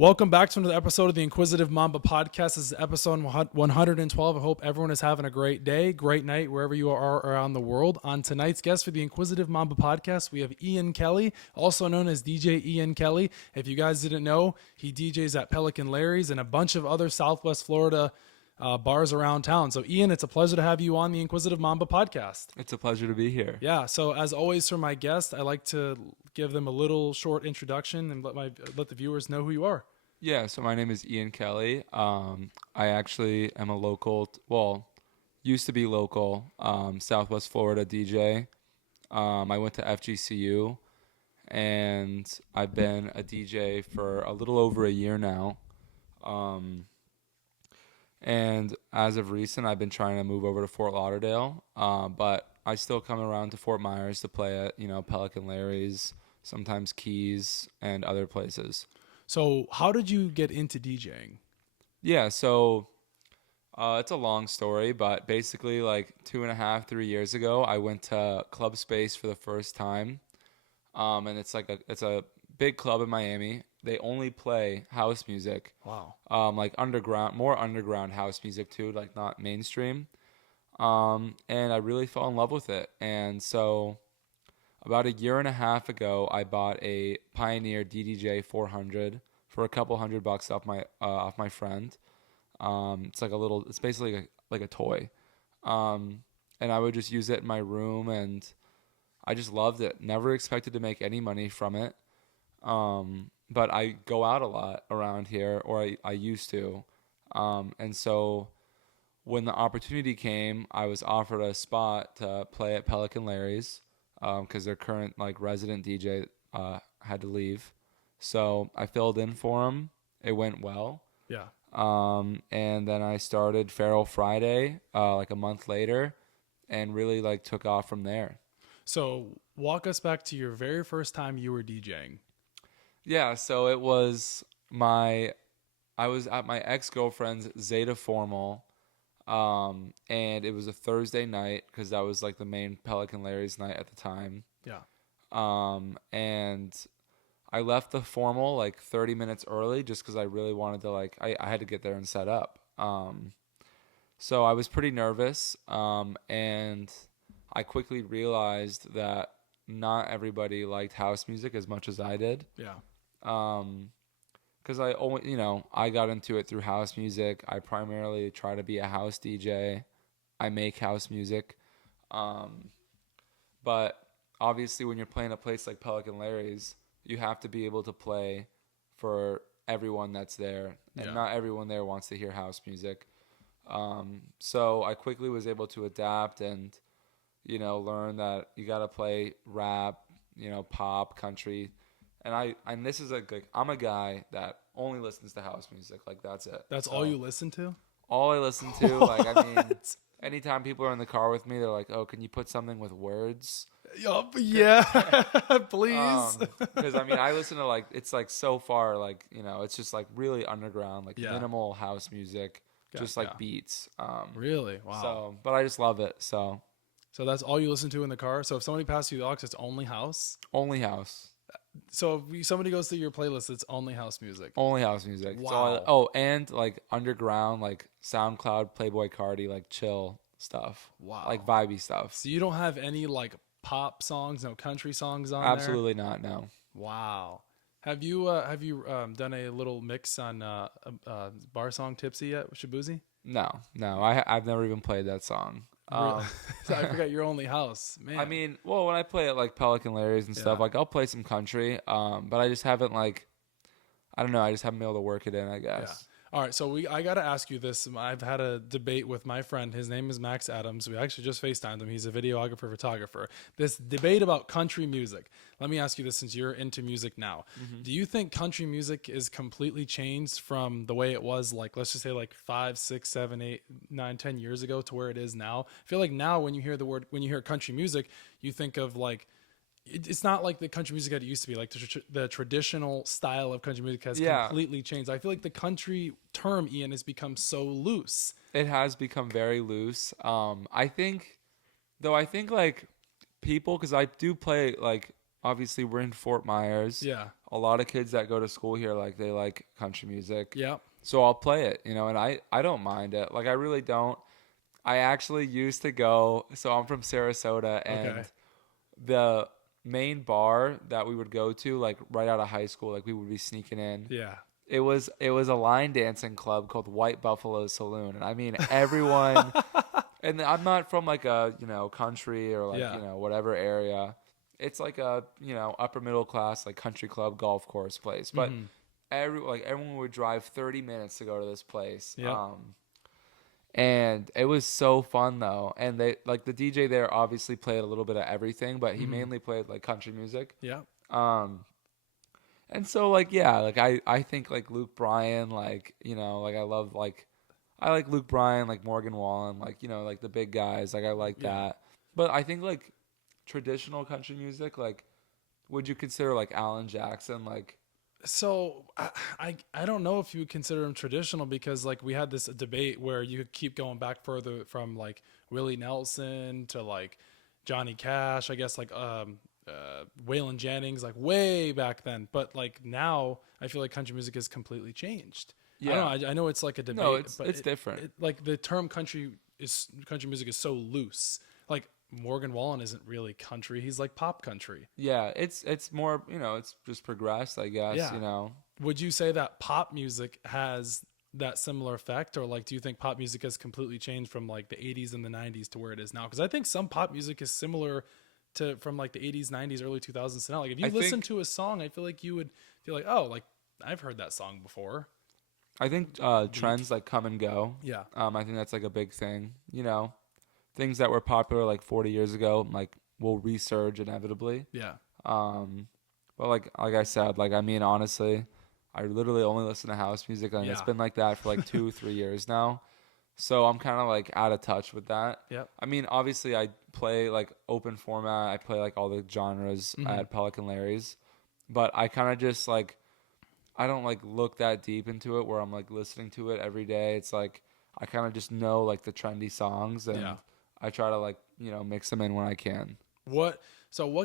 Welcome back to another episode of the Inquisitive Mamba Podcast. This is episode 112. I hope everyone is having a great day, great night, wherever you are around the world. On tonight's guest for the Inquisitive Mamba Podcast, we have Ian Kelley, also known as DJ Ian Kelley. If you guys didn't know, he DJs at Pelican Larry's and a bunch of other Southwest Florida bars around town. So, Ian, it's a pleasure to have you on the Inquisitive Mamba Podcast. It's a pleasure to be here. Yeah, so as always for my guest, I like to give them a little short introduction and let the viewers know who you are. Yeah, so my name is Ian Kelley. I actually am a local, used to be local, Southwest Florida DJ. I went to FGCU, and I've been a DJ for a little over a year now. And as of recent, I've been trying to move over to Fort Lauderdale, but I still come around to Fort Myers to play at, Pelican Larry's, sometimes Keys, and other places. So how did you get into DJing? Yeah, so it's a long story, but basically like 2.5, 3 years ago, I went to Club Space for the first time. And it's a big club in Miami. They only play house music. Wow. Like more underground house music too, like not mainstream. And I really fell in love with it. And so about 1.5 years ago, I bought a Pioneer DDJ 400 for a couple $100 off my friend. It's basically like a toy. And I would just use it in my room, and I just loved it. Never expected to make any money from it. But I go out a lot around here, or I used to. And so when the opportunity came, I was offered a spot to play at Pelican Larry's. Because their current resident DJ had to leave, so I filled in for him. It went well. Yeah. And then I started Feral Friday a month later, and really took off from there. So walk us back to your very first time you were DJing. Yeah. So I was at my ex-girlfriend's Zeta Formal. And it was a Thursday night because that was the main Pelican Larry's night at the time. Yeah. And I left the Formal 30 minutes early just because I really wanted to I had to get there and set up. So I was pretty nervous. And I quickly realized that not everybody liked house music as much as I did. Yeah. Because I got into it through house music. I primarily try to be a house DJ. I make house music. But obviously when you're playing a place like Pelican Larry's, you have to be able to play for everyone that's there. And not everyone there wants to hear house music. So I quickly was able to adapt and, learn that you got to play rap, pop, country. And this is I'm a guy that only listens to house music. That's it. That's all you listen to? All I listen to. Anytime people are in the car with me, they're like, "Oh, can you put something with words?" Yup. Yeah. Please. Because I listen to it's so far it's just really underground minimal house music, just beats. Really? Wow. So, but I just love it. So that's all you listen to in the car? So if somebody passes you the aux, it's only house? Only house. So if somebody goes through your playlist, it's only house music. Only house music. Wow. And underground, SoundCloud, Playboy Cardi, chill stuff. Wow. Vibey stuff. So you don't have any pop songs, no country songs on Absolutely there? Not. No. Wow. Have you done a little mix on Bar Song Tipsy yet with Shabuzi? No. I've never even played that song. I forgot your only house, man. When I play at Pelican Larry's and stuff, I'll play some country, but I just haven't I don't know, I just haven't been able to work it in, I guess. Yeah. All right, so I got to ask you this. I've had a debate with my friend. His name is Max Adams. We actually just FaceTimed him. He's a videographer, photographer. This debate about country music. Let me ask you this since you're into music now. Mm-hmm. Do you think country music is completely changed from the way it was, let's just say 5, 6, 7, 8, 9, 10 years ago to where it is now? I feel like now when you hear country music, you think of it's not like the country music that it used to be. The traditional style of country music has completely changed. I feel like the country term, Ian, has become so loose. It has become very loose. I think people, because I do play obviously we're in Fort Myers. Yeah. a lot of kids that go to school here, like they like country music. Yeah. So I'll play it, you know, and I don't mind it. Like I really don't. I actually used to go. So I'm from Sarasota, and Okay. the main bar that we would go to, like right out of high school, like we would be sneaking in. Yeah. It was a line dancing club called White Buffalo Saloon, and I mean everyone. And I'm not from like a country or like Yeah. whatever area. It's like a upper middle class like country club golf course place, but everyone would drive 30 minutes to go to this place. Yep. And it was so fun though. And they like the DJ there obviously played a little bit of everything, but he mainly played like country music. Yeah. And so like yeah, like I think like Luke Bryan, like like I like Luke Bryan, like Morgan Wallen, like like the big guys, like I like that. But I think like traditional country music, like would you consider like Alan Jackson like? So I don't know if you would consider him traditional, because like we had this debate where you could keep going back further from like Willie Nelson to like Johnny Cash, I guess like Waylon Jennings, like way back then. But like now I feel like country music has completely changed. Yeah. I don't know, I know it's like a debate. No, but it's different. Like the term country music is so loose. Like Morgan Wallen isn't really country. He's like pop country. Yeah, it's more, it's just progressed, I guess, Yeah. Would you say that pop music has that similar effect, or like do you think pop music has completely changed from like the 80s and the 90s to where it is now? Because I think some pop music is similar to from like the 80s, 90s, early 2000s to now. Like if you listen to a song, I feel like you would feel like, oh, like I've heard that song before. I think trends like come and go. Yeah. I think that's like a big thing. Things that were popular like 40 years ago, like will resurge inevitably. Yeah. But like I said, like I mean honestly, I literally only listen to house music, and it's been like that for like 2-3 years now. So I'm kind of like out of touch with that. Yep. I mean, obviously I play like open format. I play like all the genres at Pelican Larry's, but I kind of just like I don't like look that deep into it where I'm like listening to it every day. It's like I kind of just know like the trendy songs, and I try to like mix them in when I can. What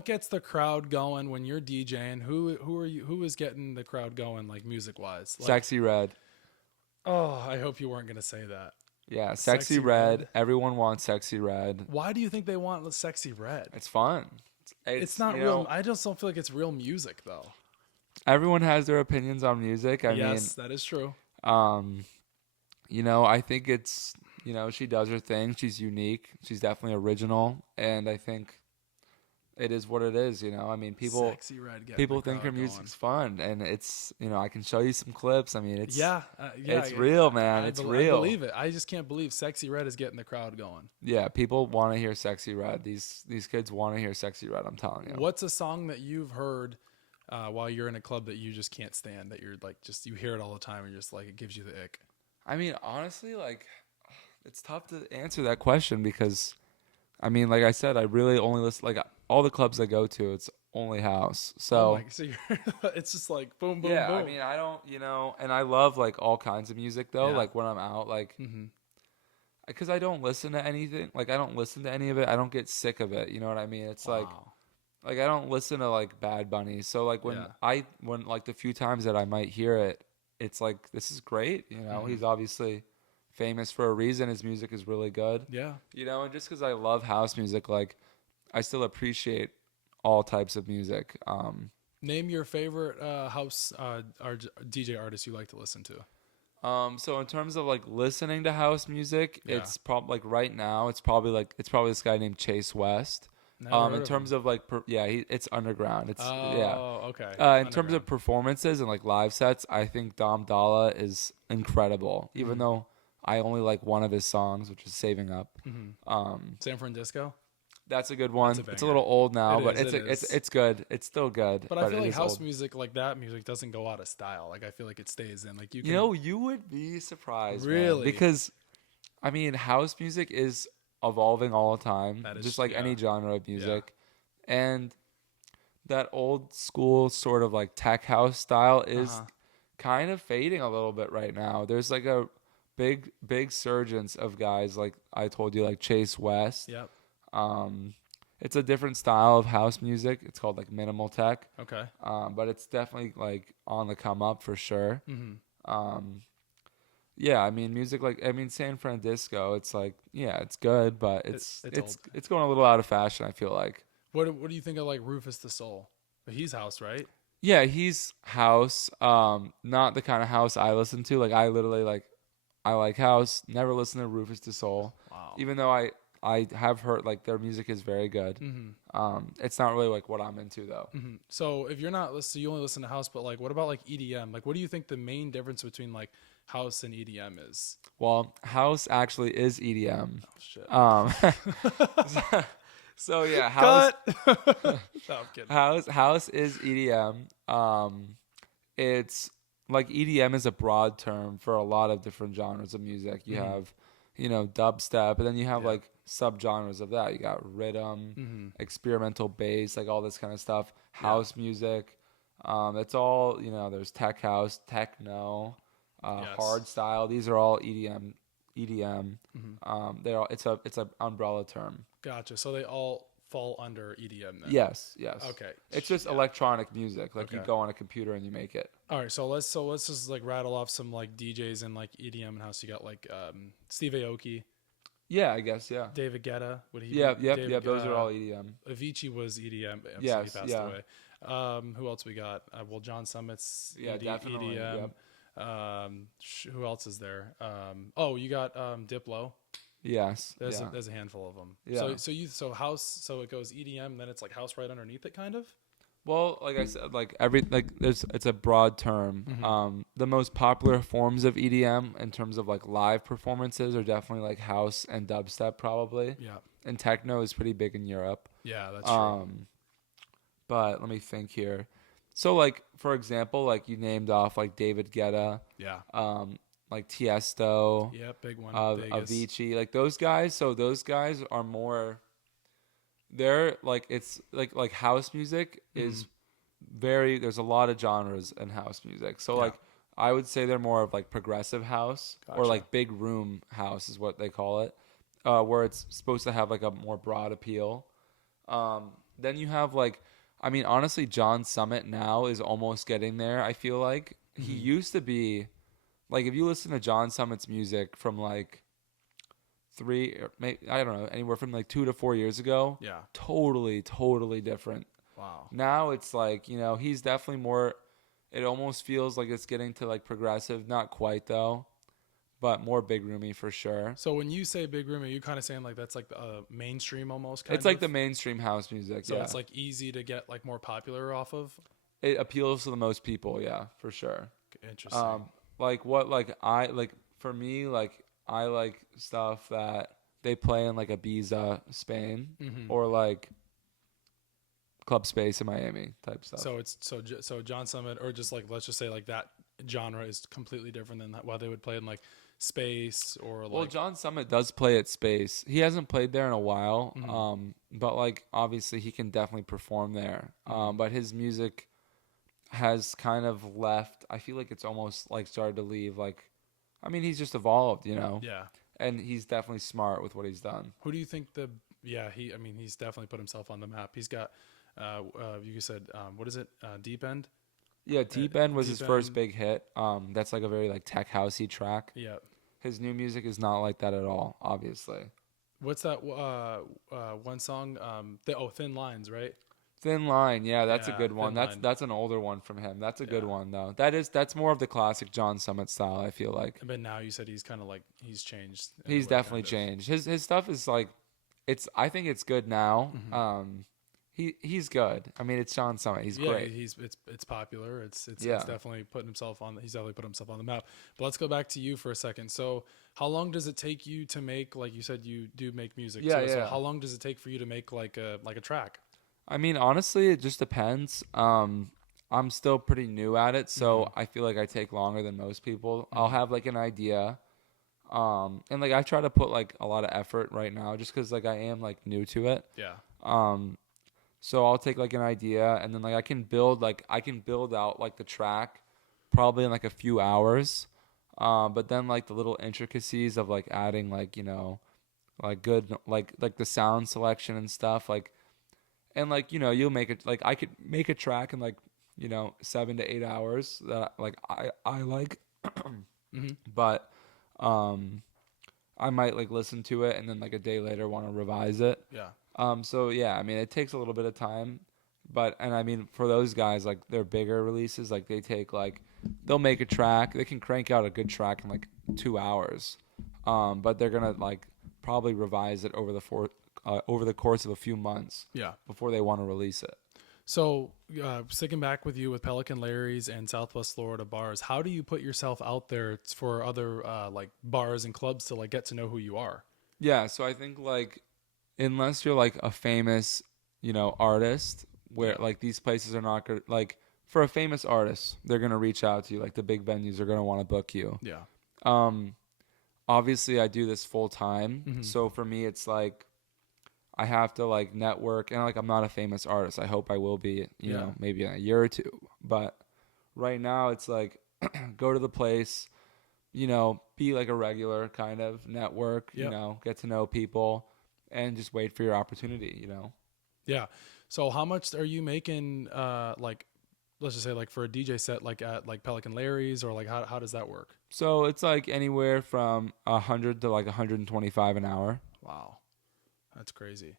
gets the crowd going when you're DJing? Who is getting the crowd going like music wise? Like, Sexxy Red. Oh, I hope you weren't gonna say that. Yeah, Sexxy Red. Everyone wants Sexxy Red. Why do you think they want Sexxy Red? It's fun. It's not real. I just don't feel like it's real music though. Everyone has their opinions on music. I mean, that is true. I think it's she does her thing. She's unique. She's definitely original, and I think it is what it is. I mean, people think her music's fun, and it's I can show you some clips. I mean, it's it's real, man. It's real. I believe it. I just can't believe Sexxy Red is getting the crowd going. Yeah, people want to hear Sexxy Red. These kids want to hear Sexxy Red. I'm telling you. What's a song that you've heard while you're in a club that you just can't stand? That you're like you hear it all the time and you're just like it gives you the ick. I mean, honestly, like it's tough to answer that question because, I mean, like I said, I really only listen like all the clubs I go to. It's only house, so it's just like boom, boom, yeah. boom. I mean, I don't, and I love like all kinds of music though. Yeah. Like when I'm out, like, because I don't listen to anything. Like I don't listen to any of it. I don't get sick of it. You know what I mean? It's like I don't listen to like Bad Bunny. So like when like the few times that I might hear it, it's like this is great. He's obviously famous for a reason. His music is really good. Yeah. And just because I love house music, like I still appreciate all types of music. Name your favorite house or DJ artist you like to listen to. So in terms of like listening to house music, it's probably like right now, it's probably this guy named Chase West. In terms of like, it's underground. It's okay. In terms of performances and like live sets, I think Dom Dalla is incredible. Even though I only like one of his songs, which is Saving Up. San Francisco. That's a good one. It's a little old now, but it's good. It's still good. But I feel like house music, like that music, doesn't go out of style. Like I feel like it stays in. Like you would be surprised, really, man, because I mean, house music is evolving all the time, just like any genre of music, and that old school sort of like tech house style is kind of fading a little bit right now. There's like a big surgence of guys like I told you, like Chase West. Yep. it's a different style of house music. It's called like minimal tech. Okay. But it's definitely like on the come up for sure. Mm-hmm. Yeah, I mean music San Francisco, it's like it's good, but it's old. it's going a little out of fashion, I feel like. What do you think of like Rufus the Soul? He's house, right? Yeah, he's house. Not the kind of house I listen to. Like I literally I like house. Never listen to Rufus Du Sol. Wow. Even though I have heard like their music is very good. Mm-hmm. It's not really like what I'm into though. Mm-hmm. So if you're not listening, you only listen to house, but like what about like EDM? Like what do you think the main difference between like house and EDM is? Well, house actually is EDM. Oh shit. So yeah, house. No, I'm kidding. House is EDM. It's like EDM is a broad term for a lot of different genres of music. You have, dubstep, and then you have like subgenres of that. You got rhythm, experimental bass, like all this kind of stuff. House music. It's all there's tech house, techno, hard style. These are all EDM. They're all it's a umbrella term. Gotcha. So they all fall under EDM then. Yes. Okay. It's just electronic music. Like you go on a computer and you make it. All right. So let's just like rattle off some like DJs and like EDM and house. You got like Steve Aoki. Yeah, I guess. Yeah. David Guetta. Yep. Those are all EDM. Avicii was EDM. Yes. He passed away. Who else we got? Well, John Summit's definitely. EDM. Yep. Who else is there? You got Diplo. Yes. There's a handful of them. Yeah. So house. So it goes EDM, then it's like house right underneath it, kind of. Well, like I said, it's a broad term. Mm-hmm. The most popular forms of EDM in terms of like live performances are definitely like house and dubstep, probably. Yeah. And techno is pretty big in Europe. Yeah, that's true. But let me think here. So like for example, like you named off like David Guetta. Yeah. Like Tiesto. Yeah, big one. Avicii, like those guys. So those guys are more. They're like it's like house music is very. There's a lot of genres in house music. So like I would say they're more of like progressive house or like big room house is what they call it, where it's supposed to have like a more broad appeal. Then you have like, I mean, honestly, John Summit now is almost getting there. I feel like he used to be. Like, if you listen to John Summit's music from, like, anywhere from, like, 2 to 4 years ago. Yeah. Totally different. Wow. Now it's, like, he's definitely more, it almost feels like it's getting to, like, progressive. Not quite, though. But more big roomy for sure. So when you say big roomy, are you kind of saying, like, that's, like, mainstream almost, kind It's, like, the mainstream house music, So it's, like, easy to get, like, more popular off of? It appeals to the most people, yeah, for sure. Interesting. For me, like I like stuff that they play in like Ibiza, Spain, or like Club Space in Miami type stuff. So it's so John Summit, or just like let's just say like that genre is completely different than what they would play in like Space or like. Well, John Summit does play at Space. He hasn't played there in a while, but like obviously he can definitely perform there. But his music has kind of left. I feel like it's almost like started to leave. Like, I mean, he's just evolved, Yeah. And he's definitely smart with what he's done. Who do you think he's definitely put himself on the map. He's got, you said, what is it? Deep End? Yeah, Deep End was his first big hit. That's like a very like tech housey track. Yeah. His new music is not like that at all, obviously. What's that one song? Thin Lines, right? Thin Line, yeah, that's a good one. That's an older one from him. That's a good one though. That's more of the classic John Summit style, I feel like. But now you said he's kind of like he's changed. He's definitely changed. His stuff is like, I think it's good now. He's good. I mean, it's John Summit. He's great. It's popular. It's definitely putting himself on. He's definitely put himself on the map. But let's go back to you for a second. So, how long does it take you to make? Like you said, you do make music. Yeah. So how long does it take for you to make like a track? I mean, honestly, it just depends. I'm still pretty new at it, so I feel like I take longer than most people. I'll have like an idea, and like I try to put like a lot of effort right now, just because like I am like new to it. Yeah. So I'll take like an idea, and then like I can build out like the track, probably in like a few hours. But then like the little intricacies of like adding like like good like the sound selection and stuff like. And like, you know, you'll make it, like I could make a track in like, you know, 7 to 8 hours that like I like, Mm-hmm. but I might like listen to it and then like a day later want to revise it. Yeah. So yeah, I mean, it takes a little bit of time, and I mean, for those guys, like their bigger releases, like they'll make a track, they can crank out a good track in like 2 hours, but they're gonna like probably revise it over the course of a few months, Yeah. before they want to release it. So, sticking back with you with Pelican Larry's and Southwest Florida bars, how do you put yourself out there for other like bars and clubs to like get to know who you are? Yeah, so I think like unless you're like a famous, you know, artist, where like these places are not gonna like for a famous artist, they're gonna reach out to you. Like the big venues are gonna want to book you. Yeah. Obviously I do this full time, Mm-hmm. so for me it's like I have to like network, and like I'm not a famous artist. I hope I will be, you know, maybe in a year or two. But right now it's like go to the place, you know, be like a regular kind of network, you know, get to know people and just wait for your opportunity, you know. Yeah. So how much are you making like let's just say like for a DJ set like at like Pelican Larry's, or like how does that work? So it's like anywhere from 100 to like 125 an hour. Wow. That's crazy.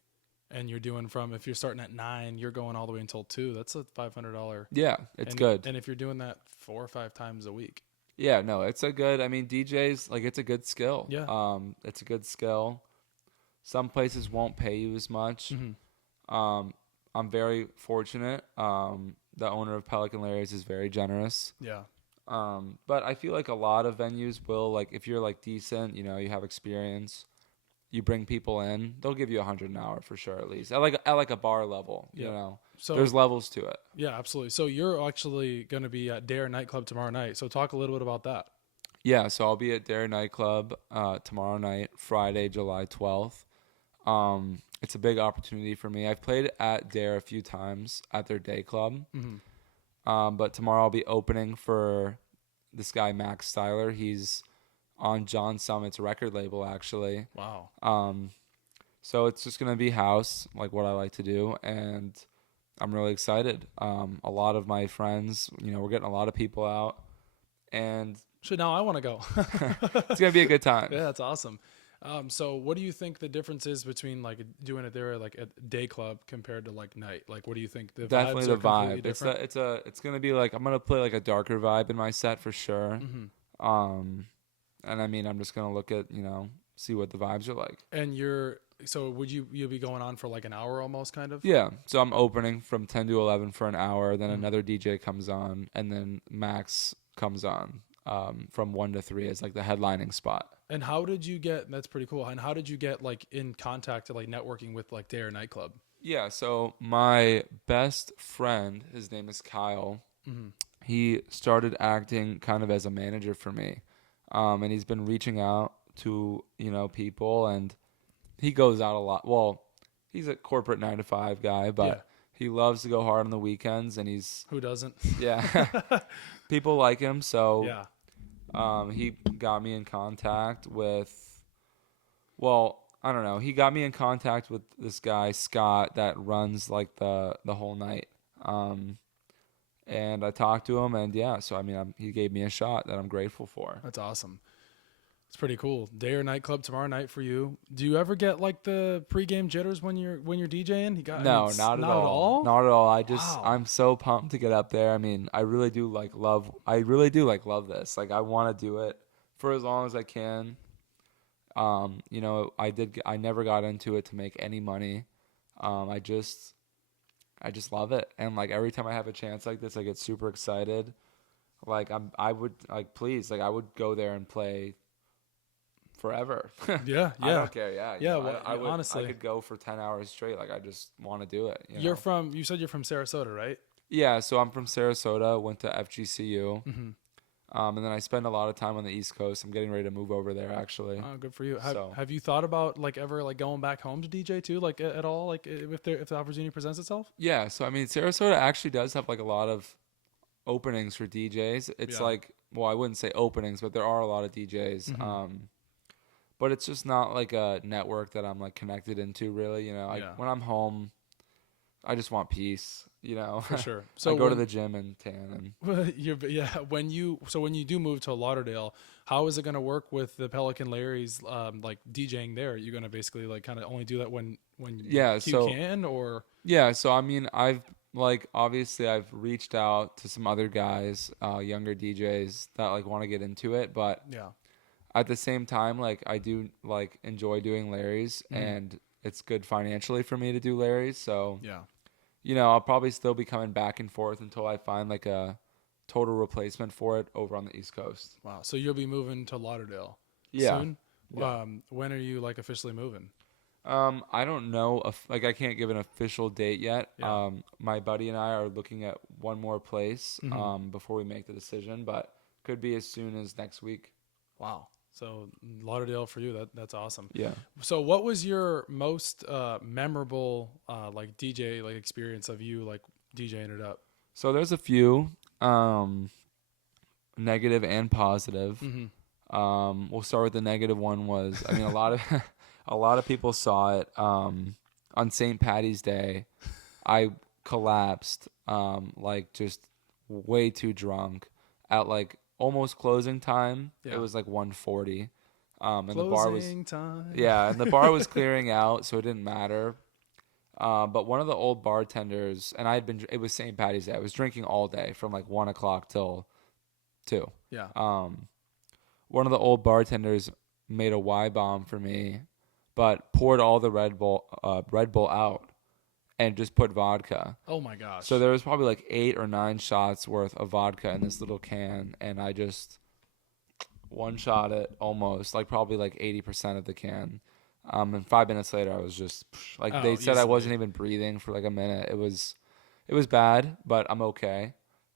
And you're doing if you're starting at 9, you're going all the way until 2. That's a $500. Yeah, it's good. And if you're doing that 4 or 5 times a week. Yeah, no, it's a good, I mean, DJs, like it's a good skill. Yeah. It's a good skill. Some places won't pay you as much. Mm-hmm. I'm very fortunate. The owner of Pelican Larry's is very generous. Yeah. But I feel like a lot of venues will, like, if you're like decent, you know, you have experience, you bring people in, they'll give you 100 an hour for sure, at least at like a bar level. You know, so there's levels to it. Yeah, absolutely. So you're actually going to be at Daer Nightclub tomorrow night. So talk a little bit about that. Yeah, so I'll be at Daer Nightclub tomorrow night, Friday, July 12th. It's a big opportunity for me. I've played at Daer a few times at their day club. Mm-hmm. But tomorrow I'll be opening for this guy, Max Styler. He's on John Summit's record label, actually. Wow. So it's just going to be house, like what I like to do, and I'm really excited. A lot of my friends, you know, we're getting a lot of people out, and So now I want to go. it's going to be a good time. Yeah, that's awesome. So what do you think the difference is between like doing it there like at day club compared to like night? Like what do you think the Definitely vibes the are completely vibe. different? It's going to be like I'm going to play like a darker vibe in my set for sure. Mm-hmm. And I mean, I'm just going to look at, you know, see what the vibes are like. And would you'll be going on for like an hour almost kind of? Yeah. So I'm opening from 10 to 11 for an hour. Then another DJ comes on, and then Max comes on from 1 to 3 as like the headlining spot. And that's pretty cool. And how did you get like in contact, like networking with like Daer Nightclub? Yeah. So my best friend, his name is Kyle. Mm-hmm. He started acting kind of as a manager for me. And he's been reaching out to, you know, people, and he goes out a lot. Well, he's a corporate 9 to 5 guy, but he loves to go hard on the weekends, and Who doesn't? Yeah, people like him. So he got me in contact with, I don't know. He got me in contact with this guy, Scott, that runs like the whole night. And I talked to him, and so I mean, he gave me a shot that I'm grateful for. That's awesome. It's pretty cool. Daer Nightclub tomorrow night for you. Do you ever get like the pregame jitters when you're DJing? No, not at all. Not at all. I'm so pumped to get up there. I mean, I really do love this. Like, I want to do it for as long as I can. You know, I never got into it to make any money. I just love it. And like every time I have a chance like this, I get super excited. Like I would go there and play forever. Yeah. I don't care. Yeah. Yeah. Honestly, I could go for 10 hours straight. Like, I just want to do it. You said you're from Sarasota, right? Yeah. So I'm from Sarasota, went to FGCU. Mm-hmm. And then I spend a lot of time on the East Coast. I'm getting ready to move over there, actually. Oh, good for you. Have you thought about like ever like going back home to DJ too, like at all, like if the opportunity presents itself? Yeah. So I mean, Sarasota actually does have like a lot of openings for DJs. It's like, well, I wouldn't say openings, but there are a lot of DJs. Mm-hmm. But it's just not like a network that I'm like connected into, really. You know, when I'm home, I just want peace, you know. For sure. So So I go to the gym and tan and yeah, when you do move to Lauderdale, how is it going to work with the Pelican Larry's like DJing there? Are you going to basically like kind of only do that when yeah, you so can, or yeah, so I mean, I've like obviously I've reached out to some other guys, younger DJs that like want to get into it, but yeah. at the same time, like I do like enjoy doing Larry's, and it's good financially for me to do Larry's. So Yeah. you know, I'll probably still be coming back and forth until I find like a total replacement for it over on the East Coast. Wow. So you'll be moving to Lauderdale Yeah. soon? Yeah. When are you like officially moving? I don't know if like I can't give an official date yet. Yeah. My buddy and I are looking at one more place before we make the decision, but could be as soon as next week. Wow. So Lauderdale for you, that's awesome. Yeah. So what was your most memorable like DJ like experience of you like DJing it up? So there's a few negative and positive. We'll start with the negative one was I mean a lot of a lot of people saw it on St. Patty's Day. I collapsed like just way too drunk at like almost closing time. Yeah. It was like 1:40. And Closing the bar was time. yeah, and the bar was clearing out, so it didn't matter. But one of the old bartenders, and it was St. Patty's Day. I was drinking all day from like 1 o'clock till 2. Yeah. One of the old bartenders made a Y bomb for me, but poured all the Red Bull out and just put vodka. Oh my gosh. So there was probably like 8 or 9 shots worth of vodka in this little can, and I just one shot it almost, like probably like 80% of the can. And 5 minutes later, I was just like they said I wasn't even breathing for like a minute. It was bad, but I'm okay.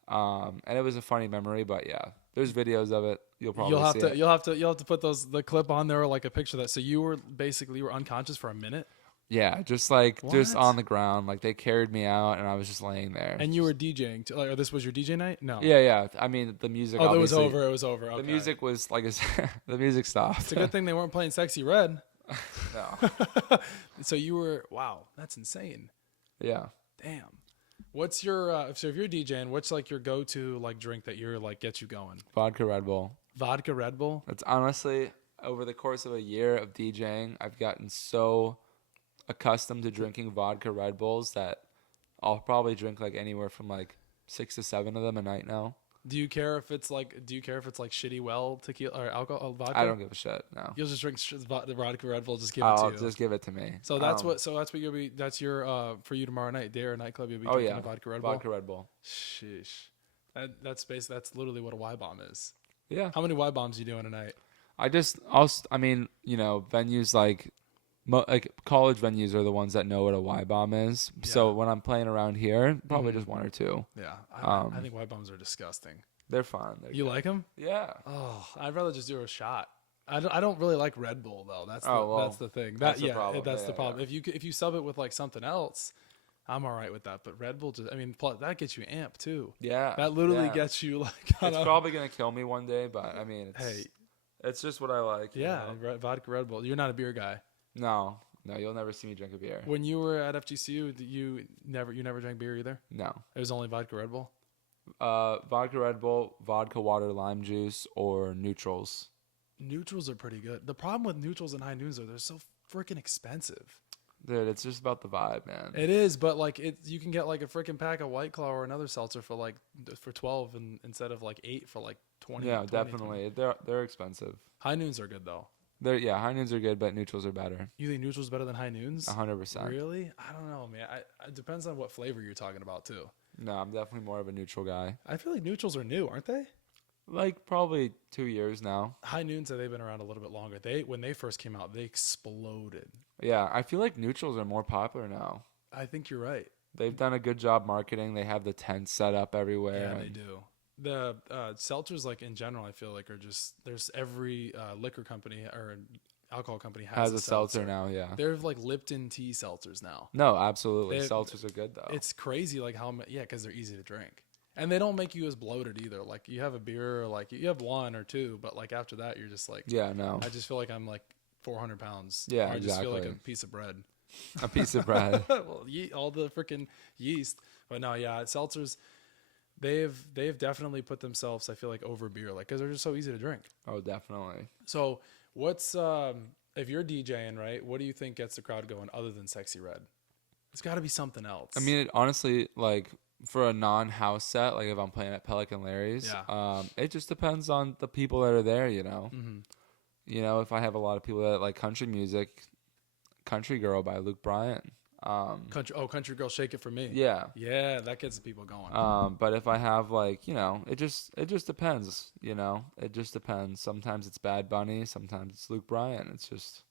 And it was a funny memory, but yeah, there's videos of it. You'll have to put the clip on there or like a picture of that. So you were unconscious for a minute. Yeah, just on the ground. Like they carried me out, and I was just laying there. And you were DJing, or this was your DJ night? No. Yeah. I mean, the music. Oh, it was over. It was over. Okay. The music was like the music stopped. It's a good thing they weren't playing Sexy Red. No. So you were that's insane. Yeah. Damn. What's your so if you're DJing, what's like your go-to like drink that you're like gets you going? Vodka Red Bull. Vodka Red Bull? It's honestly over the course of a year of DJing, I've gotten so accustomed to drinking vodka Red Bulls that I'll probably drink like anywhere from like 6 to 7 of them a night now. Do you care if it's like shitty well tequila or alcohol vodka? I don't give a shit. No. You'll just drink the vodka Red Bull. Just give it to you. Just give it to me. So that's what you'll be. That's your for you tomorrow night. Daer Nightclub. You'll be drinking a vodka Red Bull. Vodka Red Bull. Sheesh. That's literally what a Y bomb is. Yeah. How many Y bombs you doing tonight? I mean, you know, venues like college venues are the ones that know what a Y bomb is. Yeah. So when I'm playing around here, probably just 1 or 2. Yeah. I think Y bombs are disgusting. They're fun. You like them? Yeah. Oh, I'd rather just do a shot. I don't really like Red Bull though. That's the thing. That's the problem. That's the problem. Yeah. If you sub it with like something else, I'm all right with that. But Red Bull that gets you amped too. Yeah. That literally gets you like. It's probably gonna kill me one day, but I mean, it's just what I like. Yeah, vodka Red Bull. You're not a beer guy. No, you'll never see me drink a beer. When you were at FGCU, you never drank beer either? No. It was only vodka Red Bull? Vodka Red Bull, vodka water lime juice, or neutrals. Neutrals are pretty good. The problem with neutrals and high noons are they're so freaking expensive. Dude, it's just about the vibe, man. It is, but like you can get like a freaking pack of White Claw or another seltzer for 12 and instead of like 8 for like 20. Yeah, 20, definitely. 20. They're expensive. High noons are good though. High noons are good, but neutrals are better. You think neutrals better than high noons? 100%. Really? I don't know, man. It depends on what flavor you're talking about too. No, I'm definitely more of a neutral guy. I feel like neutrals are new, aren't they? Like probably 2 years now. High noons, they've been around a little bit longer. When they first came out, they exploded. Yeah, I feel like neutrals are more popular now. I think you're right. They've done a good job marketing. They have the tents set up everywhere. Yeah, they do. The seltzers, like in general, I feel like are just there's every liquor company or alcohol company has a seltzer now. Yeah, they're like Lipton tea seltzers now. No, absolutely, seltzers are good though. It's crazy, like because they're easy to drink and they don't make you as bloated either. Like you have a beer, or like you have 1 or 2, but like after that, you're just like, yeah, no. I just feel like I'm like 400 pounds. Yeah, or I just feel like a piece of bread. A piece of bread. Well, all the freaking yeast. But no, yeah, seltzers. They've definitely put themselves, I feel like, over beer, like, because they're just so easy to drink. Oh, definitely. So what's if you're DJing, right? What do you think gets the crowd going other than Sexy Red? It's got to be something else. I mean, it, honestly, like for a non-house set, like if I'm playing at Pelican Larry's, it just depends on the people that are there. You know, you know, if I have a lot of people that like country music, Country Girl by Luke Bryan. Country Girl, Shake It For Me. Yeah, that gets the people going. But if I have like, you know, it just depends. You know, it just depends. Sometimes it's Bad Bunny, sometimes it's Luke Bryan. It's just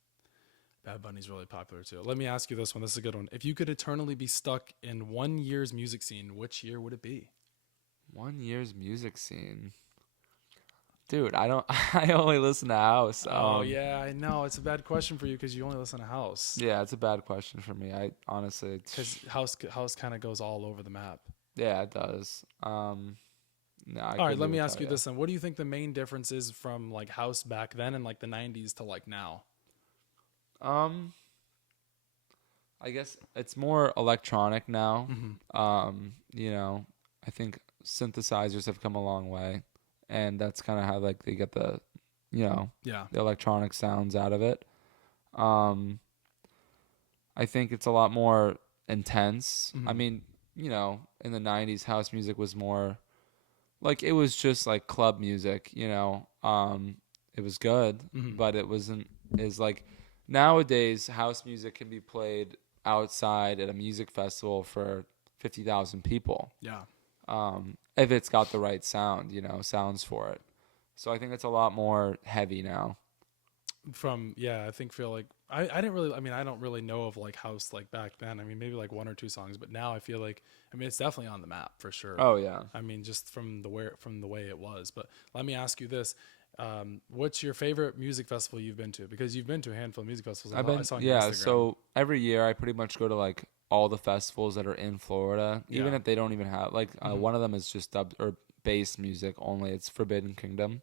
Bad Bunny's really popular too. Let me ask you this one. This is a good one. If you could eternally be stuck in 1 year's music scene, which year would it be? 1 year's music scene. Dude, I only listen to house. Yeah, I know. It's a bad question for you because you only listen to house. Yeah, it's a bad question for me. I honestly, because house kind of goes all over the map. Yeah, it does. No, all right, let me ask you this then. What do you think the main difference is from like house back then in like the 90s to like now? I guess it's more electronic now. You know, I think synthesizers have come a long way. And that's kind of how like they get the, you know, the electronic sounds out of it. I think it's a lot more intense. I mean, you know, in the 90s, house music was more like it was just like club music, you know. It was good, but it wasn't as like nowadays house music can be played outside at a music festival for 50,000 people. Yeah. If it's got the right sound, you know, sounds for it. So I think it's a lot more heavy now. I feel like I don't really know of like house like back then. I mean, maybe like one or two songs, but now I feel like, I mean, it's definitely on the map for sure. Oh yeah. I mean, just from the way it was. But let me ask you this. What's your favorite music festival you've been to? Because you've been to a handful of music festivals. I saw on your Instagram. So every year I pretty much go to like all the festivals that are in Florida, even if they don't even have like one of them is just dub or bass music only. It's Forbidden Kingdom.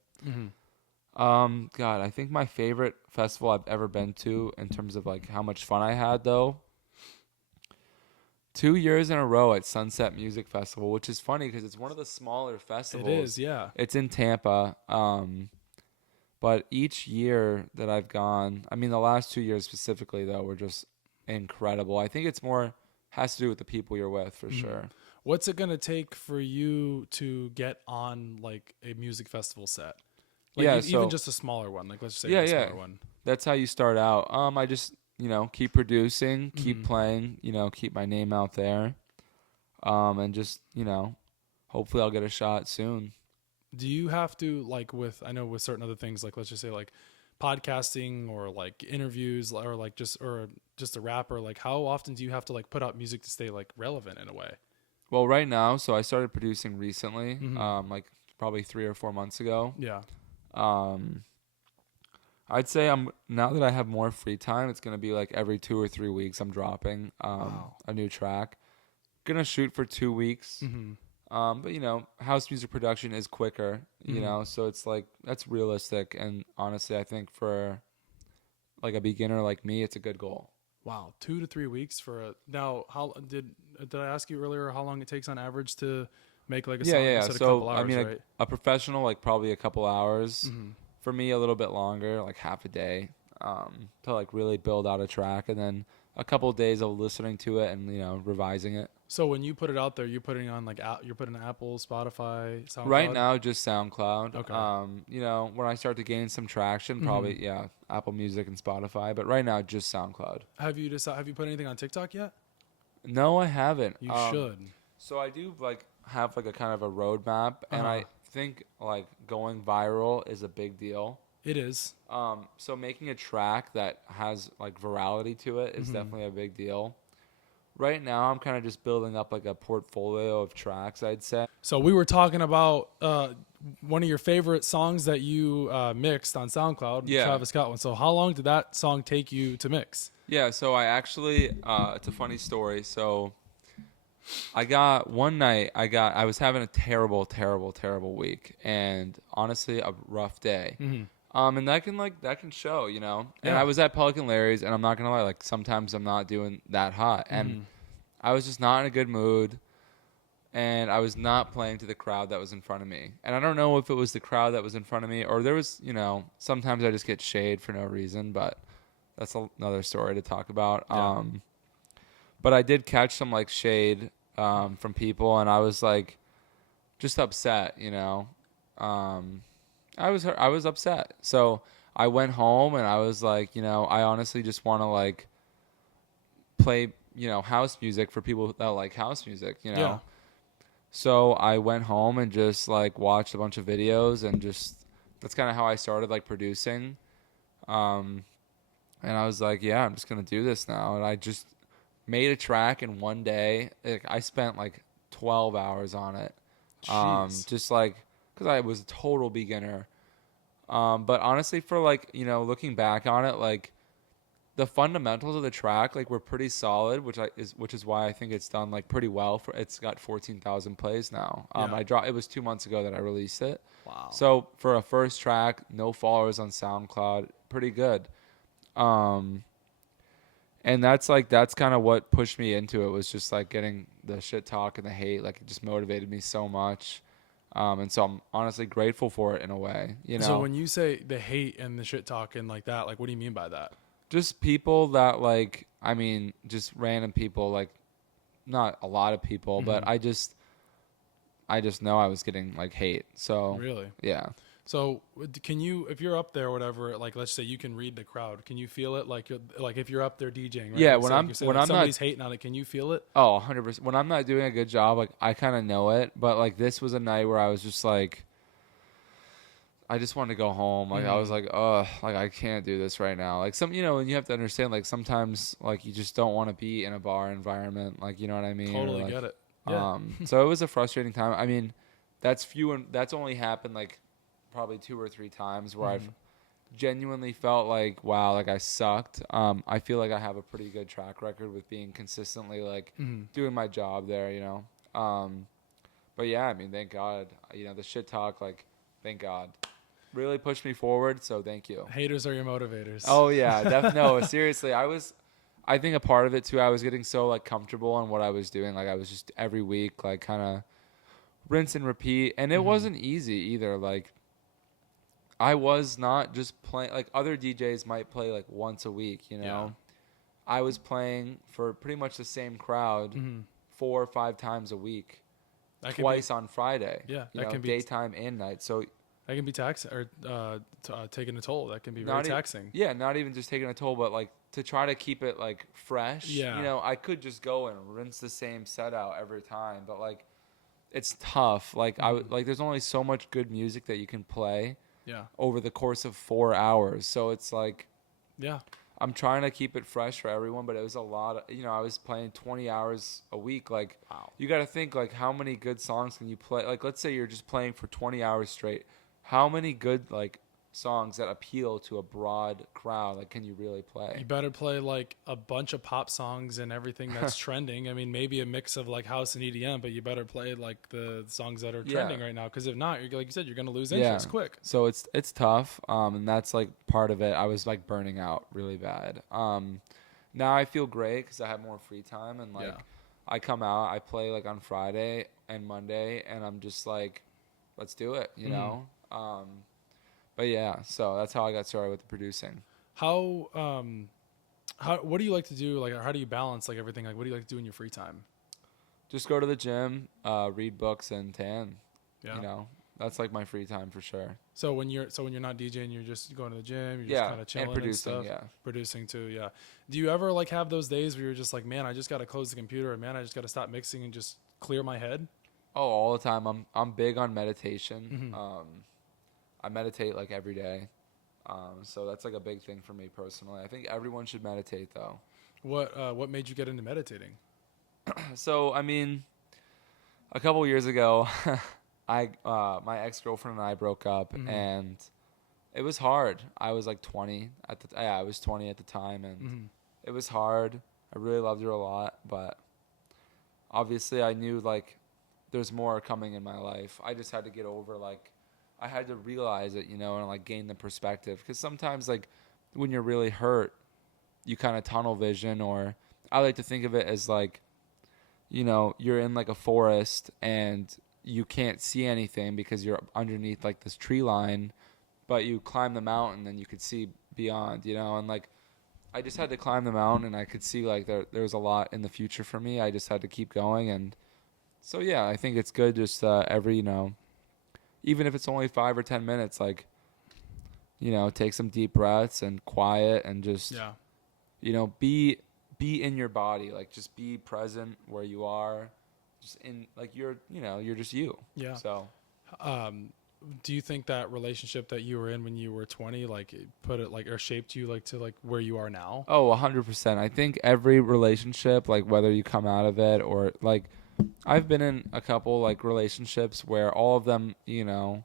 God, I think my favorite festival I've ever been to in terms of like how much fun I had though, 2 years in a row at Sunset Music Festival, which is funny because it's one of the smaller festivals. It is, yeah. It's in Tampa. But each year that I've gone, I mean the last 2 years specifically though were just incredible. I think it's more has to do with the people you're with for sure. What's it gonna take for you to get on like a music festival set? Like even just a smaller one. Like let's just say a smaller one. That's how you start out. I just, you know, keep producing, keep playing, you know, keep my name out there. And just, you know, hopefully I'll get a shot soon. Do you have to like with certain other things, like let's just say like podcasting or like interviews or like just a rapper, like how often do you have to like put out music to stay like relevant in a way? Well, right now, so I started producing recently, like probably 3 or 4 months ago. Yeah. I'd say now that I have more free time, it's gonna be like every 2 or 3 weeks I'm dropping a new track. Gonna shoot for 2 weeks. But you know, house music production is quicker, you know, so it's like that's realistic, and honestly I think for like a beginner like me it's a good goal. Wow, 2 to 3 weeks for now. How did I ask you earlier how long it takes on average to make like a song? Yeah. So a couple hours, I mean right? a professional like probably a couple hours. For me a little bit longer, like half a day, to like really build out a track, and then a couple of days of listening to it and, you know, revising it. So when you put it out there, you're putting on like you're putting Apple, Spotify, SoundCloud? Right now, just SoundCloud. Okay. You know, when I start to gain some traction, probably Apple Music and Spotify. But right now, just SoundCloud. Have you put anything on TikTok yet? No, I haven't. You should. So I do like have like a kind of a roadmap, and I think like going viral is a big deal. It is. So making a track that has like virality to it is definitely a big deal. Right now, I'm kind of just building up like a portfolio of tracks, I'd say. So we were talking about one of your favorite songs that you mixed on SoundCloud, Travis Scott one. So how long did that song take you to mix? Yeah, so I actually, it's a funny story. So I was having a terrible week, and honestly, a rough day. And that can show, you know. And I was at Pelican Larry's, and I'm not gonna lie, like sometimes I'm not doing that hot, and I was just not in a good mood, and I was not playing to the crowd that was in front of me. And I don't know if it was the crowd that was in front of me, or there was, you know, sometimes I just get shade for no reason, but that's another story to talk about. Yeah. But I did catch some like shade from people, and I was like just upset, you know. I was upset. So I went home and I was like, you know, I honestly just want to like play, you know, house music for people that like house music, you know. Yeah. So I went home and just like watched a bunch of videos, and just that's kind of how I started like producing. And I was like, yeah, I'm just going to do this now. And I just made a track in one day. Like, I spent like 12 hours on it. Jeez. Just like, because I was a total beginner. But honestly, for like, you know, looking back on it, like the fundamentals of the track like were pretty solid, which is why I think it's done like pretty well. It's got 14,000 plays now. It was 2 months ago that I released it. Wow. So for a first track, no followers on SoundCloud, pretty good. And that's kind of what pushed me into it, was just like getting the shit talk and the hate. Like it just motivated me so much. And so I'm honestly grateful for it in a way, you know. So when you say the hate and the shit talk and like that, like what do you mean by that? Just people that like, I mean, just random people, like not a lot of people, but I just know I was getting like hate. So Really? yeah. So can you, if you're up there or whatever, like let's say you can read the crowd, can you feel it? Like if you're up there DJing, right? Yeah, Like, when so like I'm you're saying, when like I'm somebody's not hating on it, can you feel it? 100%. When I'm not doing a good job, like I kind of know it, but like this was a night where I was just like, I just wanted to go home. Like I was like, oh, like I can't do this right now. Like you know, and you have to understand, like sometimes like you just don't want to be in a bar environment. Like, you know what I mean? Totally like, get it. Yeah. So it was a frustrating time. I mean, that's only happened like probably 2 or 3 times where I've genuinely felt like, wow, like I sucked. I feel like I have a pretty good track record with being consistently like doing my job there, you know. But yeah, I mean, thank God, you know, the shit talk, like, thank God, really pushed me forward. So thank you. Haters are your motivators. Oh yeah, no, seriously, I think a part of it too, I was getting so like comfortable on what I was doing. Like I was just every week, like kind of rinse and repeat. And it wasn't easy either. Like I was not just playing, like other DJs might play like once a week, you know. Yeah. I was playing for pretty much the same crowd 4 or 5 times a week, twice on Friday. Yeah, you that know, can be daytime and night. So that can be taxing or taking a toll. That can be very taxing. Yeah, not even just taking a toll, but like to try to keep it like fresh. Yeah. You know, I could just go and rinse the same set out every time, but like it's tough. Like there's only so much good music that you can play. Yeah. Over the course of 4 hours. So it's like, yeah, I'm trying to keep it fresh for everyone, but it was a lot of, you know, I was playing 20 hours a week. Like, wow. You got to think, like, how many good songs can you play? Like, let's say you're just playing for 20 hours straight. How many good, like, songs that appeal to a broad crowd, like, can you really play? You better play like a bunch of pop songs and everything that's trending. I mean, maybe a mix of like house and EDM, but you better play like the songs that are trending right now, because if not, you're, like you said, you're gonna lose interest quick. So it's tough, and that's like part of it. I was like burning out really bad. Now I feel great because I have more free time, and like I come out, I play like on Friday and Monday, and I'm just like, let's do it, you know. But yeah, so that's how I got started with the producing. How what do you like to do? Like, how do you balance like everything? Like, what do you like to do in your free time? Just go to the gym, read books, and tan. Yeah. You know, that's like my free time for sure. So when you're not DJing, you're just going to the gym. You're just kind of chilling and producing. And stuff. Producing too. Yeah. Do you ever like have those days where you're just like, man, I just got to close the computer, or man, I just got to stop mixing and just clear my head? Oh, all the time. I'm big on meditation. I meditate like every day. So that's like a big thing for me personally. I think everyone should meditate though. What made you get into meditating? So, I mean, a couple years ago, my ex-girlfriend and I broke up, and it was hard. I was like 20 I was 20 at the time, and it was hard. I really loved her a lot, but obviously I knew like there's more coming in my life. I just had to get over like I had to realize it, you know, and like gain the perspective. Because sometimes, like, when you're really hurt, you kind of tunnel vision, or I like to think of it as like, you know, you're in like a forest and you can't see anything because you're underneath like this tree line, but you climb the mountain and you could see beyond, you know, and like I just had to climb the mountain and I could see like there was a lot in the future for me. I just had to keep going. And so, yeah, I think it's good just every, you know, even if it's only 5 or 10 minutes, like, you know, take some deep breaths and quiet and just, you know, be in your body. Like, just be present where you are. Just in, like, you're just you. Yeah. So, do you think that relationship that you were in when you were 20, like, put it, like, or shaped you, like, to, like, where you are now? Oh, 100%. I think every relationship, like, whether you come out of it or, like, I've been in a couple like relationships where all of them, you know,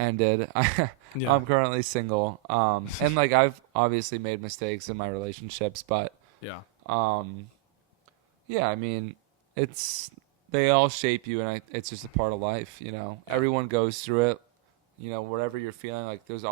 ended. I'm currently single. And like I've obviously made mistakes in my relationships, but yeah, I mean, they all shape you, and it's just a part of life, you know. Yeah. Everyone goes through it, you know, whatever you're feeling, like there's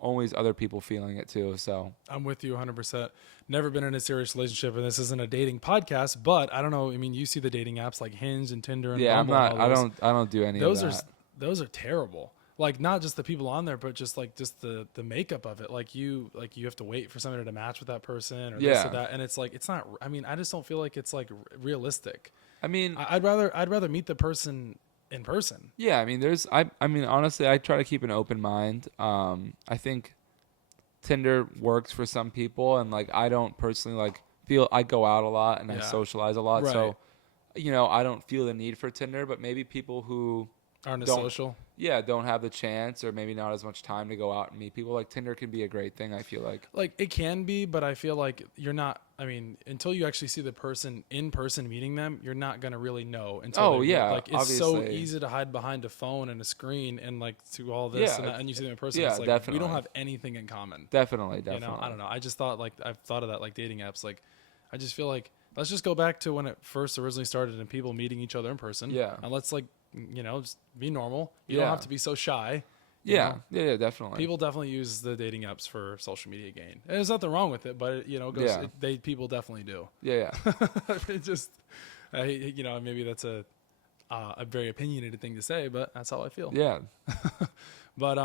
always other people feeling it too. So I'm with you 100%. Never been in a serious relationship, and this isn't a dating podcast, but I don't know. I mean, you see the dating apps like Hinge and Tinder and Bumble. I don't do any of that. Those are terrible. Like, not just the people on there, but just the makeup of it. Like you have to wait for somebody to match with that person or this or that, and it's like it's not. I mean, I just don't feel like it's like realistic. I mean, I'd rather meet the person in person. Yeah, I mean, I mean, honestly, I try to keep an open mind. I think Tinder works for some people, and like I don't personally like feel I go out a lot and I socialize a lot, so you know, I don't feel the need for Tinder. But maybe people who aren't as social, don't have the chance, or maybe not as much time to go out and meet people, like Tinder can be a great thing. I feel like it can be, but I feel like you're not. I mean, until you actually see the person in person meeting them, you're not gonna really know. Until like it's obviously so easy to hide behind a phone and a screen and like to all this and that, and you see them in person. It's like definitely. We don't have anything in common. Definitely. You know, I don't know. I just thought I've thought of that like dating apps. Like, I just feel like let's just go back to when it first originally started and people meeting each other in person. Yeah, and let's like, you know, just be normal. You don't have to be so shy. Yeah, definitely. People definitely use the dating apps for social media gain. And there's nothing wrong with it, but it, you know, people definitely do. Yeah. It just, you know, maybe that's a very opinionated thing to say, but that's how I feel. Yeah. But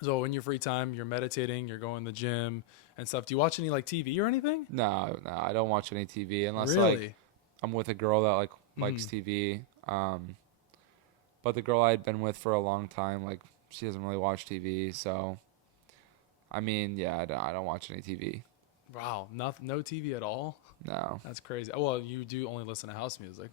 so in your free time, you're meditating, you're going to the gym and stuff. Do you watch any like TV or anything? No, I don't watch any TV unless really? like I'm with a girl that like likes TV. But the girl I had been with for a long time, like, she doesn't really watch TV, so I mean, yeah, I don't watch any TV. Wow, no TV at all? No. That's crazy. Well, you do only listen to house music.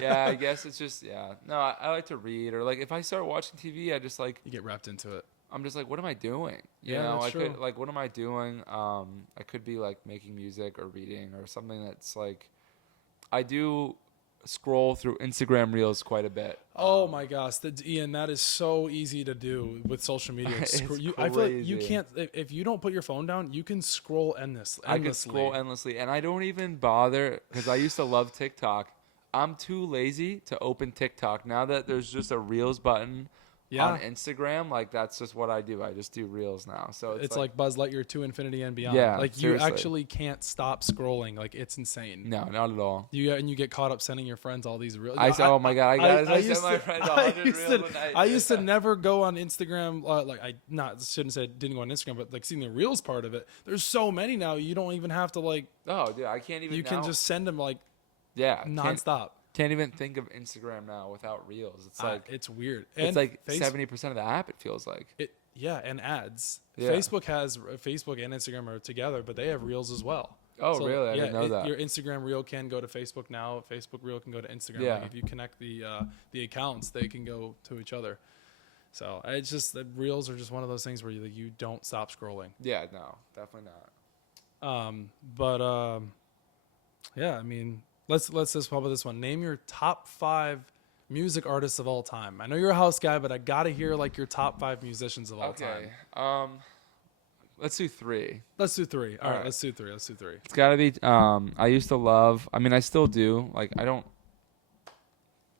Yeah, I guess it's just No, I like to read, or like if I start watching TV, I just like you get wrapped into it. I'm just like, what am I doing? You know, that's true. What am I doing? I could be like making music or reading or something that's like I do scroll through Instagram Reels quite a bit. Oh my gosh, Ian, that is so easy to do with social media. I feel like you can't, if you don't put your phone down, you can scroll endlessly. I can scroll endlessly, and I don't even bother because I used to love TikTok. I'm too lazy to open TikTok now that there's just a Reels button. On Instagram, like that's just what I do. I just do Reels now. So it's like Buzz Lightyear to infinity and beyond. Yeah, like seriously. You actually can't stop scrolling. Like it's insane. No, not at all. You get caught up sending your friends all these Reels. Oh my god, I send my friends 100 Reels a night. I used to never go on Instagram. Shouldn't say didn't go on Instagram, but like seeing the Reels part of it. There's so many now. You don't even have to like. Oh, dude, I can't even. You can just send them like. Nonstop. Can't even think of Instagram now without Reels. It's like it's weird. And it's like 70% of the app. It feels like and ads. Yeah. Facebook and Instagram are together, but they have Reels as well. Oh, so, really? I didn't know that. Your Instagram Reel can go to Facebook now. Facebook Reel can go to Instagram. Yeah. Like if you connect the accounts, they can go to each other. So it's just that Reels are just one of those things where you don't stop scrolling. Yeah, no, definitely not. Yeah, I mean. Let's just pop with this one. Name your top 5 music artists of all time. I know you're a house guy, but I gotta hear like your top 5 musicians of all time. Okay. Let's do 3. Let's do 3. All right. Let's do 3. It's gotta be. I used to love. I mean, I still do. Like, I don't.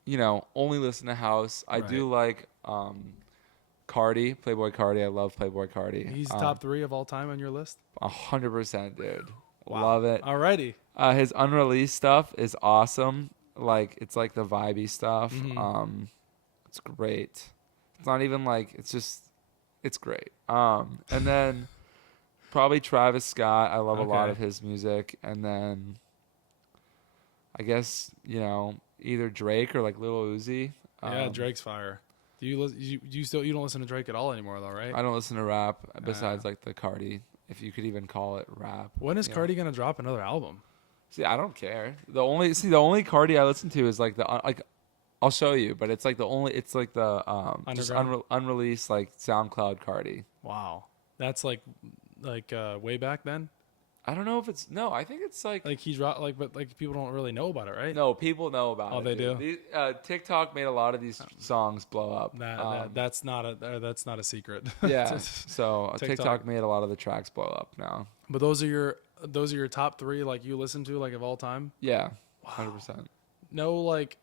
only listen to house. I Right. do like Cardi, Playboy Cardi. I love Playboy Cardi. He's top 3 of all time on your list. 100%, dude. Wow. Love it. Alrighty. His unreleased stuff is awesome. Like it's like the vibey stuff. Mm-hmm. It's great. It's not even like it's great. And then probably Travis Scott. I love a lot Okay. of his music. And then I guess either Drake or like Lil Uzi. Yeah, Drake's fire. Do you don't listen to Drake at all anymore though, right? I don't listen to rap besides like the Cardi, if you could even call it rap. When is Cardi gonna drop another album? See, I don't care. The only Cardi I listen to is like I'll show you, but it's like it's like the just unreleased like SoundCloud Cardi. Wow, that's like way back then. I don't know if I think it's like he dropped but people don't really know about it, right? no, people know about it. Oh, they do. TikTok made a lot of these songs blow up. That's not a secret. Yeah, so TikTok made a lot of the tracks blow up now. But those are your top 3 like you listen to like of all time? Yeah, 100%. No, like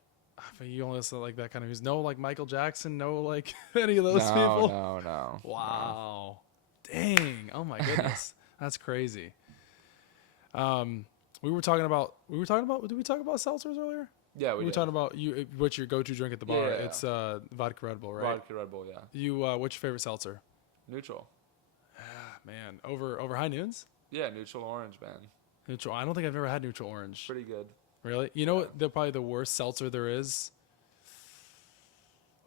you only listen to like that kind of music. No, like Michael Jackson. No, like any of those people. No. Wow. Dang. Oh my goodness. That's crazy. We were talking about. Did we talk about seltzers earlier? Yeah, we were talking about what's your go-to drink at the bar? Yeah. It's vodka Red Bull, right? Vodka Red Bull, yeah. You what's your favorite seltzer? Neutral. Man, over High Noons? Yeah, neutral orange, man. Neutral. I don't think I've ever had neutral orange. Pretty good. Really? You know what? Probably the worst seltzer there is.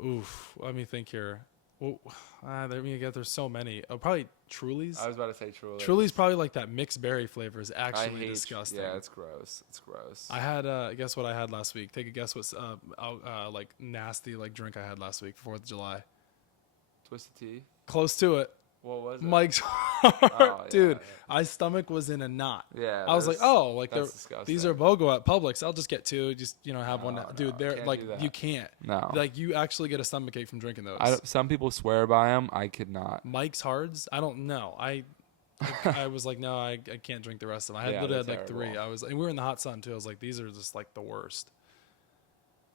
Oof. Let me think here. Well, there's so many. Probably Truly's. I was about to say Truly's. Truly's probably like that mixed berry flavor is actually disgusting. Yeah, it's gross. It's gross. I had guess what I had last week. Take a guess what's like nasty like drink I had last week for 4th of July. Twisted Tea. Close to it. What was it? Mike's Hard. Oh, Dude, yeah. my stomach was in a knot. Yeah. I was like, these are BOGO at Publix. I'll just get 2. Just have one. Dude, they're like you can't. No. Like you actually get a stomachache from drinking those. Some people swear by them. I could not. Mike's Hards. I don't know. I was like, no, I can't drink the rest of them. I literally had like terrible. 3. And we were in the hot sun too. I was like, these are just like the worst.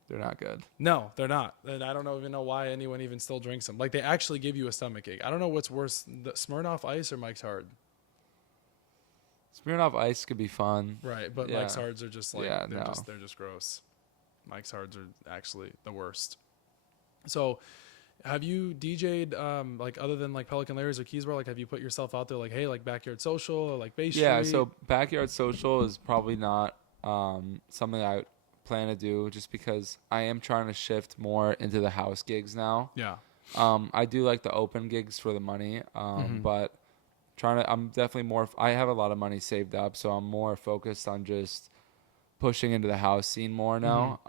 They're not good. No, they're not. And I don't even know why anyone even still drinks them. Like they actually give you a stomachache. I don't know what's worse, the Smirnoff Ice or Mike's Hard. Smirnoff Ice could be fun. Right, but Yeah. Mike's Hards are just like Yeah, they're just gross. Mike's Hards are actually the worst. So, have you DJ'd like other than like Pelican Larry's or Keys Bar? Like, have you put yourself out there like, hey, like Backyard Social or like Bay Street? Yeah, so Backyard Social is probably not something I plan to do just because I am trying to shift more into the house gigs now. Yeah. I do like the open gigs for the money, but I'm definitely more. I have a lot of money saved up, so I'm more focused on just pushing into the house scene more now.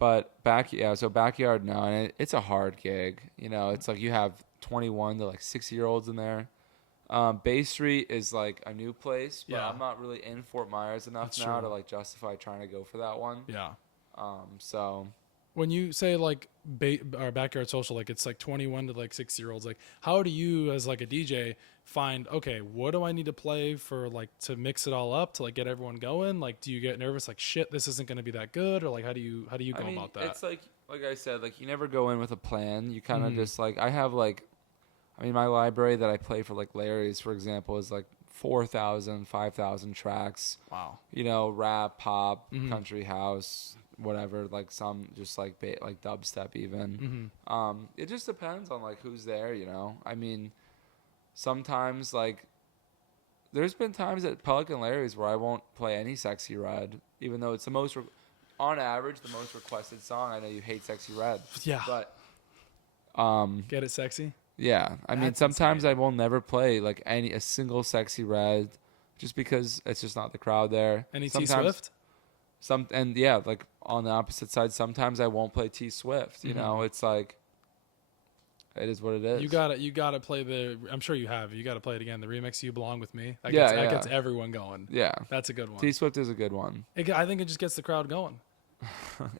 But Backyard now, and it's a hard gig. It's like you have 21 to like 60-year-olds in there. Bay Street is like a new place, but I'm not really in Fort Myers enough now to like justify trying to go for that one. Yeah. So when you say like or Backyard Social, like it's like 21 to like 60-year-olds, like how do you as like a DJ find, okay, what do I need to play for like to mix it all up to like get everyone going? Like, do you get nervous? Like, shit, this isn't going to be that good, or like how do you go about that? It's like I said, like you never go in with a plan. You kind of just like my library that I play for like Larry's, for example, is like 4,000, 5,000 tracks. Wow. Rap, pop, country house, whatever. Like some just like like dubstep even. It just depends on like who's there. Sometimes like there's been times at Pelican Larry's where I won't play any Sexy Red, even though it's the most on average the most requested song. I know you hate Sexy Red. Yeah. But get it sexy. Yeah, sometimes insane. I will never play like a single Sexy Red, just because it's just not the crowd there. Any T Swift? Like on the opposite side, sometimes I won't play T Swift. It's like it is what it is. You gotta play I'm sure you have. You gotta play it again. The remix "You Belong with Me." That gets everyone going. Yeah, that's a good one. T Swift is a good one. I think it just gets the crowd going.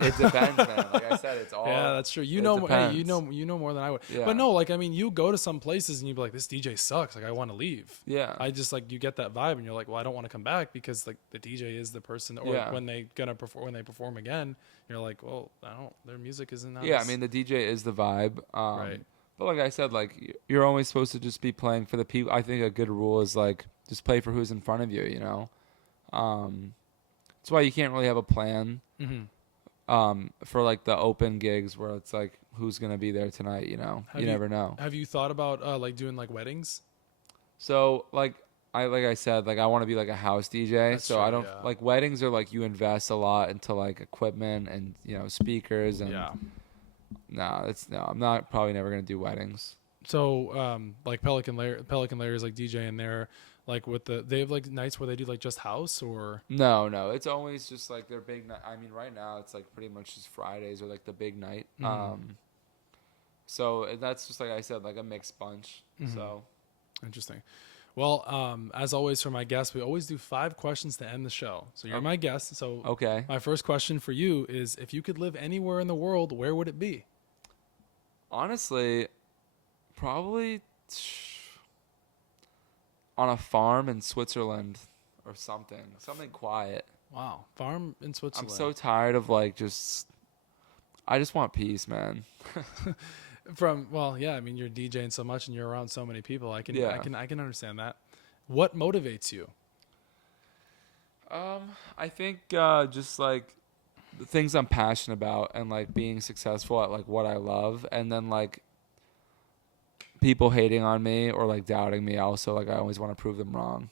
It depends, man. Like I said, it's all. Yeah, that's true. You it know, hey, depends. you know more than I would. Yeah. But no, like I mean, you go to some places and you be like, this DJ sucks. Like I want to leave. Yeah. I just like you get that vibe and you're like, well, I don't want to come back because like the DJ is the person. Or Yeah. when they perform again, you're like, well, I don't. Their music isn't. Yeah, I mean the DJ is the vibe. Right. But like I said, like you're always supposed to just be playing for the people. I think a good rule is like just play for who's in front of you. You know. That's why you can't really have a plan. For like the open gigs where it's like who's gonna be there tonight, you know. You never know. Have you thought about like doing like weddings? So like I said, like I want to be like a house DJ. That's so true, I don't yeah. like weddings are like you invest a lot into like equipment and speakers and Yeah. I'm not probably never gonna do weddings. So like Pelican Layer is like DJing there, like with they have like nights where they do like just house or No, it's always just like their big night. I mean, right now it's like pretty much just Fridays or like the big night. So that's just like I said, like a mixed bunch. So interesting. Well, as always for my guests, we always do 5 questions to end the show. So you're my guest. So okay. my first question for you is, if you could live anywhere in the world, where would it be? Honestly, probably on a farm in Switzerland or something quiet. Wow, farm in Switzerland. I'm so tired of like I just want peace, man. I mean, you're DJing so much and you're around so many people. I can understand that. What motivates you? I think just like the things I'm passionate about and like being successful at like what I love, and then like people hating on me or like doubting me. Also, like I always want to prove them wrong.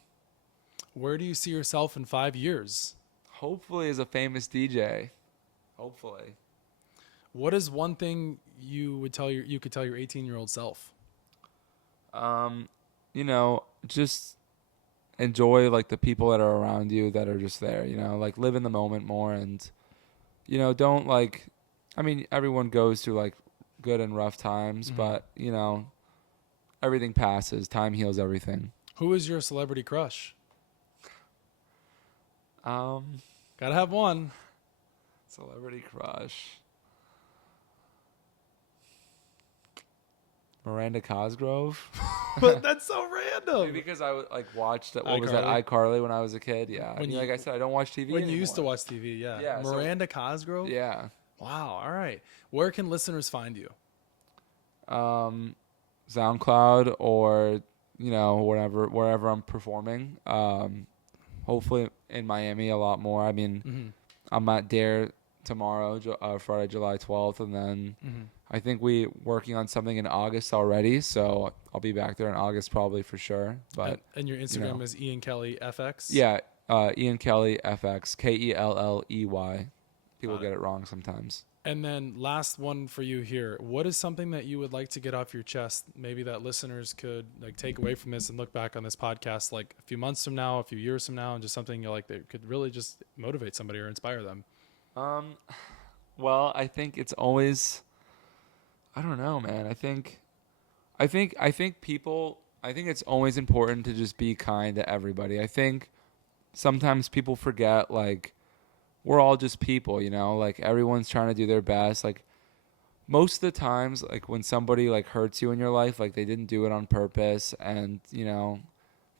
Where do you see yourself in 5 years? Hopefully as a famous DJ. Hopefully. What is one thing you could tell your 18-year-old self? Just enjoy like the people that are around you that are just there, like live in the moment more, and don't like, I mean, everyone goes through like good and rough times, but everything passes. Time heals everything. Who is your celebrity crush? Gotta have one. Celebrity crush. Miranda Cosgrove. But that's so random. Maybe because I watched iCarly? iCarly when I was a kid. Yeah. Like I said, I don't watch TV When anymore. you used to watch TV, yeah. Yeah, Miranda Cosgrove? Yeah. Wow. All right. Where can listeners find you? SoundCloud or wherever I'm performing. Hopefully in Miami a lot more. I mean, I'm at Daer tomorrow, Friday, July 12th, and then I think we working on something in August already, so I'll be back there in August probably for sure. But and your Instagram is Ian Kelley FX? Yeah, Ian Kelley FX, Kelley. People get it wrong sometimes. And then last one for you here. What is something that you would like to get off your chest, maybe that listeners could like take away from this and look back on this podcast like a few months from now, a few years from now, and just something that could really just motivate somebody or inspire them? Well, I think it's always, I don't know, man. I think it's always important to just be kind to everybody. I think sometimes people forget, like, we're all just people, like everyone's trying to do their best. Like most of the times, like when somebody like hurts you in your life, like they didn't do it on purpose, and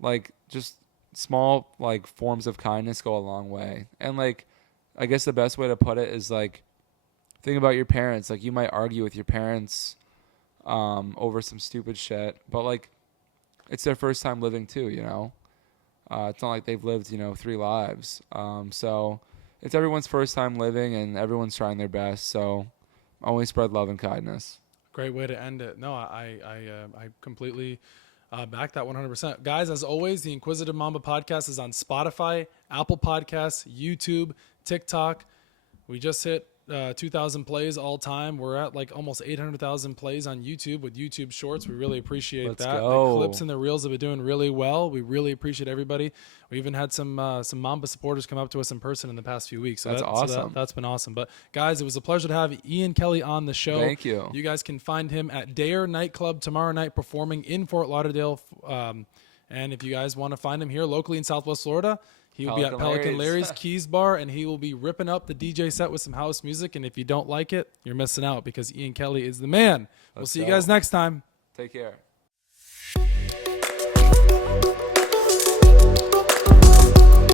like just small like forms of kindness go a long way. And like I guess the best way to put it is like, think about your parents. Like you might argue with your parents over some stupid shit, but like it's their first time living too, it's not like they've lived 3 lives. So it's everyone's first time living, and everyone's trying their best. So always spread love and kindness. Great way to end it. No, I completely back that 100%. Guys, as always, the Inquisitive Mamba Podcast is on Spotify, Apple Podcasts, YouTube, TikTok. We just hit 2,000 plays all time. We're at like almost 800,000 plays on YouTube with YouTube Shorts. We really appreciate Let's that. go. The clips and the reels have been doing really well. We really appreciate everybody. We even had some Mamba supporters come up to us in person in the past few weeks. So that's awesome. So that's been awesome. But guys, it was a pleasure to have Ian Kelley on the show. Thank you. You guys can find him at Daer Nightclub tomorrow night performing in Fort Lauderdale. And if you guys want to find him here locally in Southwest Florida, He will be at Pelican Larry's Keys Bar, and he will be ripping up the DJ set with some house music. And if you don't like it, you're missing out because Ian Kelley is the man. We'll see you guys next time. Take care.